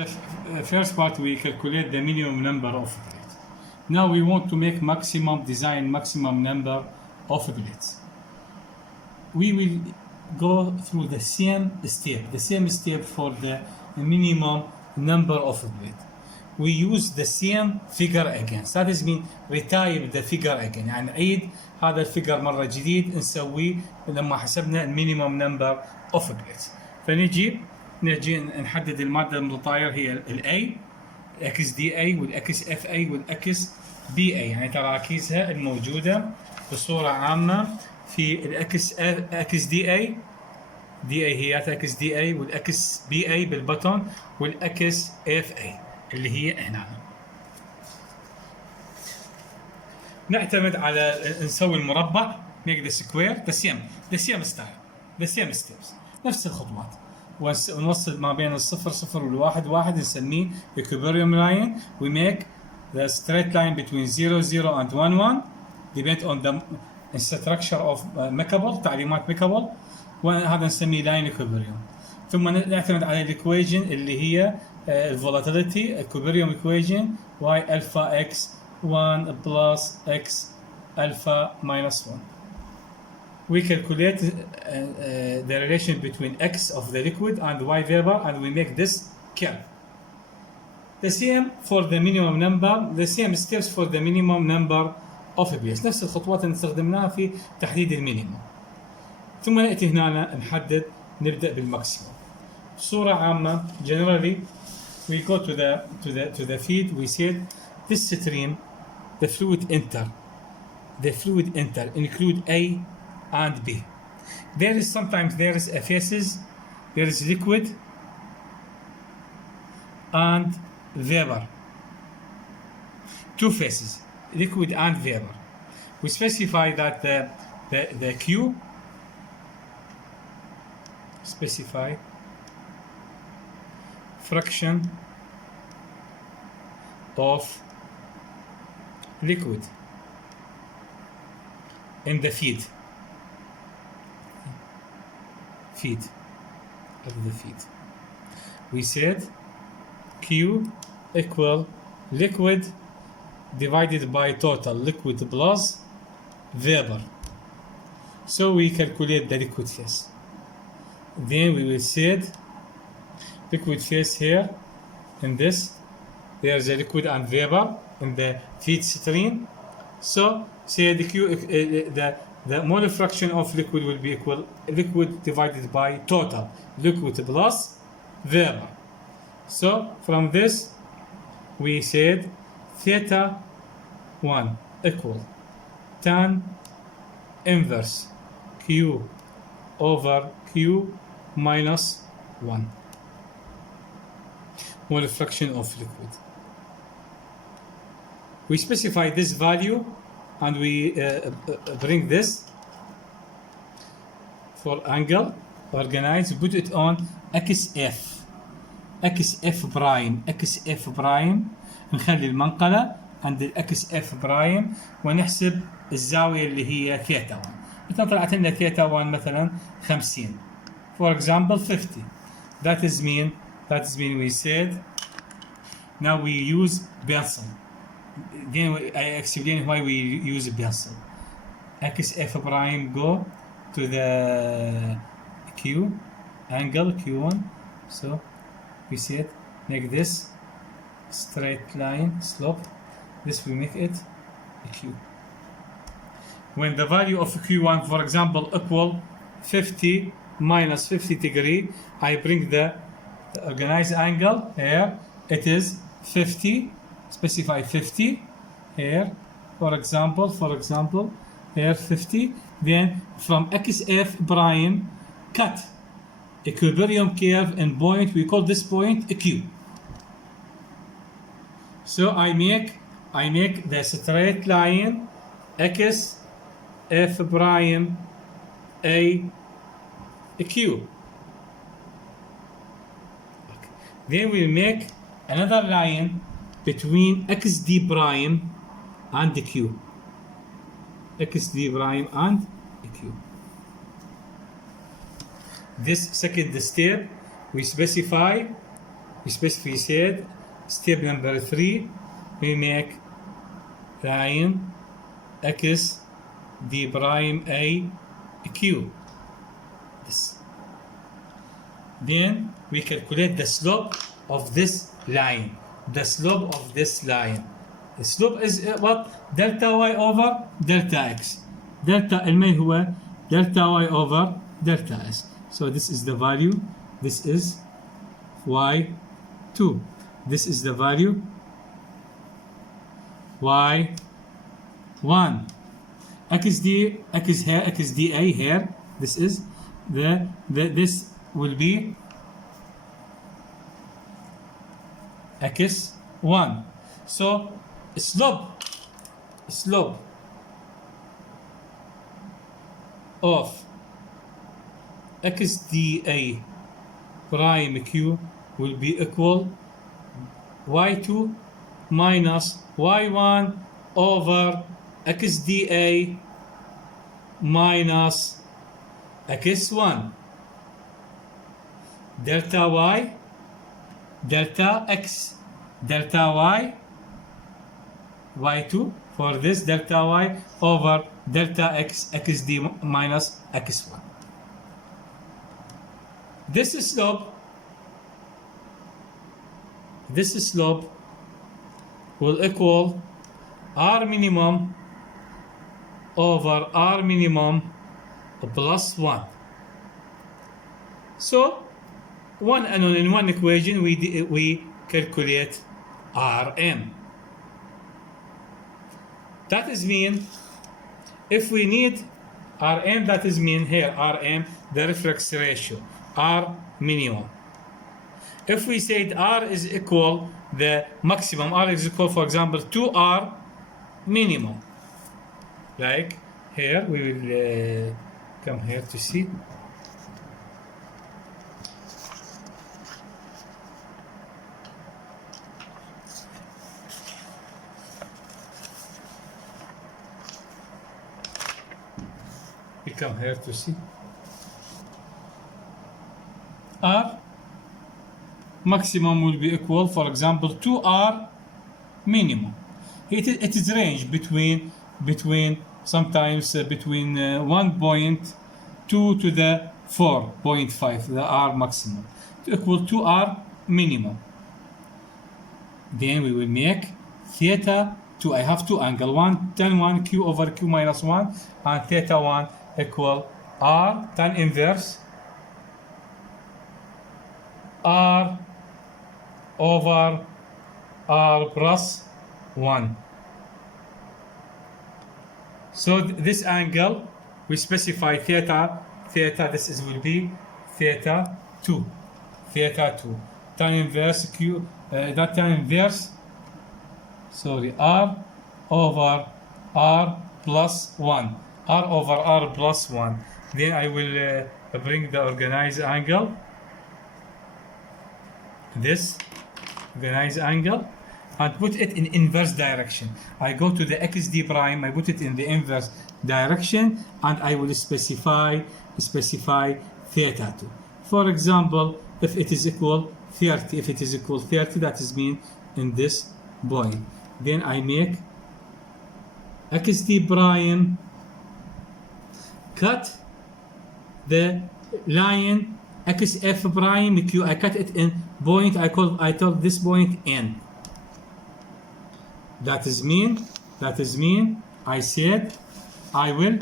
The first part we calculate the minimum number of plates. Now we want to make maximum number of plates. We will go through the same step for the minimum number of plates. We use the same figure again. That is mean retype the figure again. يعني نعيد هذا الفيجر مرة جديد نسويه لما حسبنا المينيمم نمبر اوف بليتس. فنجي نحدد المادة المتطاير هي الاي الاكس دي اي والاكس اف اي والاكس بي اي، يعني تراكيزها الموجودة بصورة عامة في الاكس دي اي هي اكس دي اي والاكس بي اي بالبطن والاكس اف اي اللي هي هنا. نعتمد على نسوي المربع make the square the same style the same steps نفس الخطوات، ونوصل ما بين الصفر صفر والواحد واحد نسميه equilibrium line. we make the straight line between 0 0 and 1 1 depend on the structure of makeable تعليمات makeable، وهذا نسميه line equilibrium. ثم نعتمد على الايكويشن اللي هي الفولاتيليتي equilibrium equation y alpha x 1 plus x alpha minus 1. We calculate the relation between x of the liquid and y vapor and we make this curve. The same for the minimum number, the same steps for the minimum number of plates. نفس الخطوات اللي استخدمناها في تحديد المينيموم. ثم نأتي هنا نحدد نبدأ بالماكسيموم. بصورة عامة generally we go to the feed. We said this stream the fluid enter include A and B. Sometimes there is a phases, there is liquid and vapor, two phases, liquid and vapor. We specify that the Q specify fraction of liquid in the feed of the feed. We said Q equal liquid divided by total liquid plus vapor. So we calculate the liquid phase. Then we will say liquid phase here in this, there's a liquid and vapor in the feed stream. So say the Q the molar fraction of liquid will be equal liquid divided by total liquid plus vapor. So from this we said theta 1 equal tan inverse Q over Q minus 1 molar fraction of liquid. We specify this value and we bring this for angle, organize, put it on XF prime نخلي المنقلة عند XF برايم ونحسب الزاوية اللي هي ثيتا 1. مثلا طلعت لنا ثيتا 1 مثلا 50 for example 50. that is mean we said now we use pencil. Then I explain why we use a pencil. XF prime go to the Q angle Q1. So we said make this straight line slope. This we make it a Q. When the value of Q1 for example equal 50 minus 50 degree, I bring the organized angle here. It is 50. Specify 50 here, for example here 50. Then from XF prime cut equilibrium curve and point, we call this point a Q. So I make the straight line XF prime a Q. Okay. Then we make another line between XD prime and the Q. XD prime and the Q. This second step, we specify we said step number 3, we make line x d prime a q. This. Then we calculate the slope of this line. The slope of this line. The slope is what? Delta y over delta x. Delta المي هو delta y over delta s. So this is the value. This is y2. This is the value y1. xda here. This is this will be x1. So slope of xda prime q will be equal y2 minus y1 over xda minus x1 delta y delta x delta y y2 for this delta y over delta x xd minus x1. This slope will equal r minimum over r minimum plus 1. So one unknown in one equation we calculate Rm. That is mean if we need Rm, that is mean here Rm the reflex ratio R minimum. If we said R is equal the maximum, R is equal for example to R minimum, like here we will come here to see. We come here to see R maximum will be equal for example to R minimum. It is range between sometimes between 1.2 to the 4.5 the R maximum equal to R minimum. Then we will make theta 2. I have two angle, one tan 1 q over q minus 1 and theta 1 equal R tan inverse R over R plus 1. So this angle we specify theta this will be theta 2 tan inverse q that tan inverse R over R plus 1 R over R plus 1. Then I will bring the organized angle, this organized angle, and put it in inverse direction. I go to the xd prime, I put it in the inverse direction, and I will specify theta 2. For example, if it is equal 30, that is mean in this point. Then I make xd prime, cut the line xf prime q. I cut it in point. I call this point n. That is mean I said I will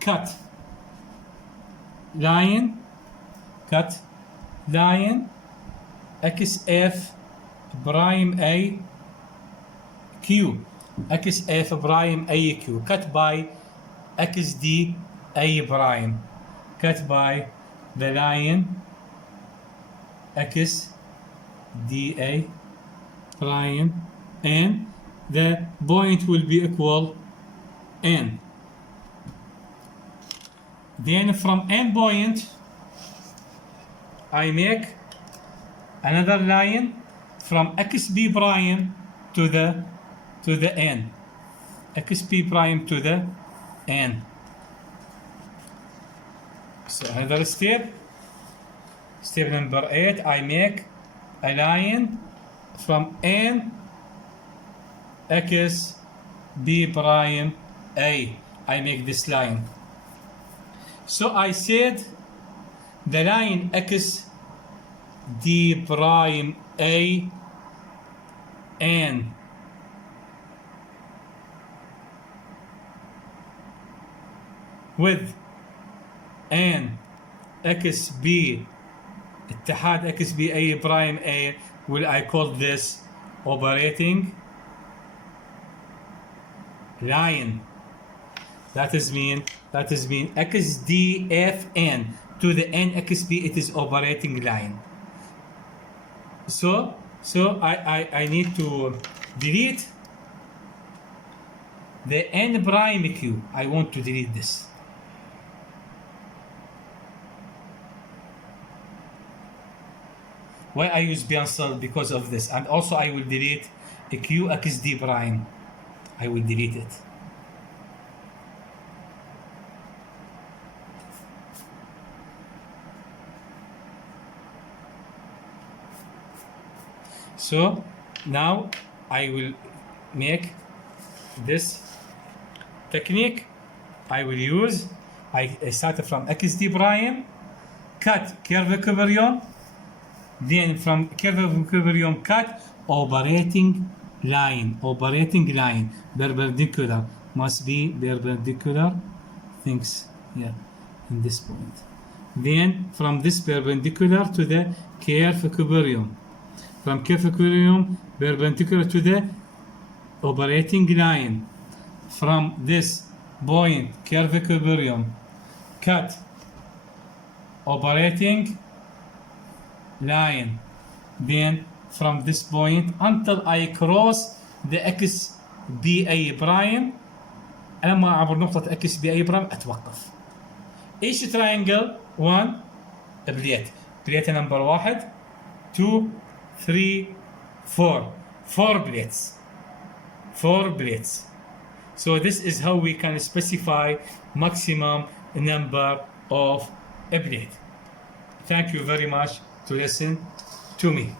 cut line xf prime a q, xf prime a q, cut by xd a prime, cut by the line xda prime, and the point will be equal n. Then from n point I make another line from xp prime to the n, xp prime to the n. So another step. Step number 8, I make a line from N X B prime A. I make this line. So I said the line X D prime A N with N X B اتحاد X B A prime A, will I call this operating line. That is mean XDFN to the NXB, it is operating line. So I need to delete the N prime Q. I want to delete this. Why I use pencil? Because of this. And also I will delete a QXD prime. I will delete it. So now I will make this technique. I will use, I started from XD prime, cut curve equilibrium, then from curve equilibrium cut operating line, perpendicular, must be perpendicular, things here in this point. Then from this perpendicular to the curve equilibrium, from curve equilibrium perpendicular to the operating line, from this point curve equilibrium cut operating line, then from this point until I cross the XBA برايم. لما أعبر نقطة XBA برايم أتوقف. إيش triangle 1 بليت نمبر 1 2 3 4 4 plates. So this is how we can specify maximum number of a plate. Thank you very much to listen to me.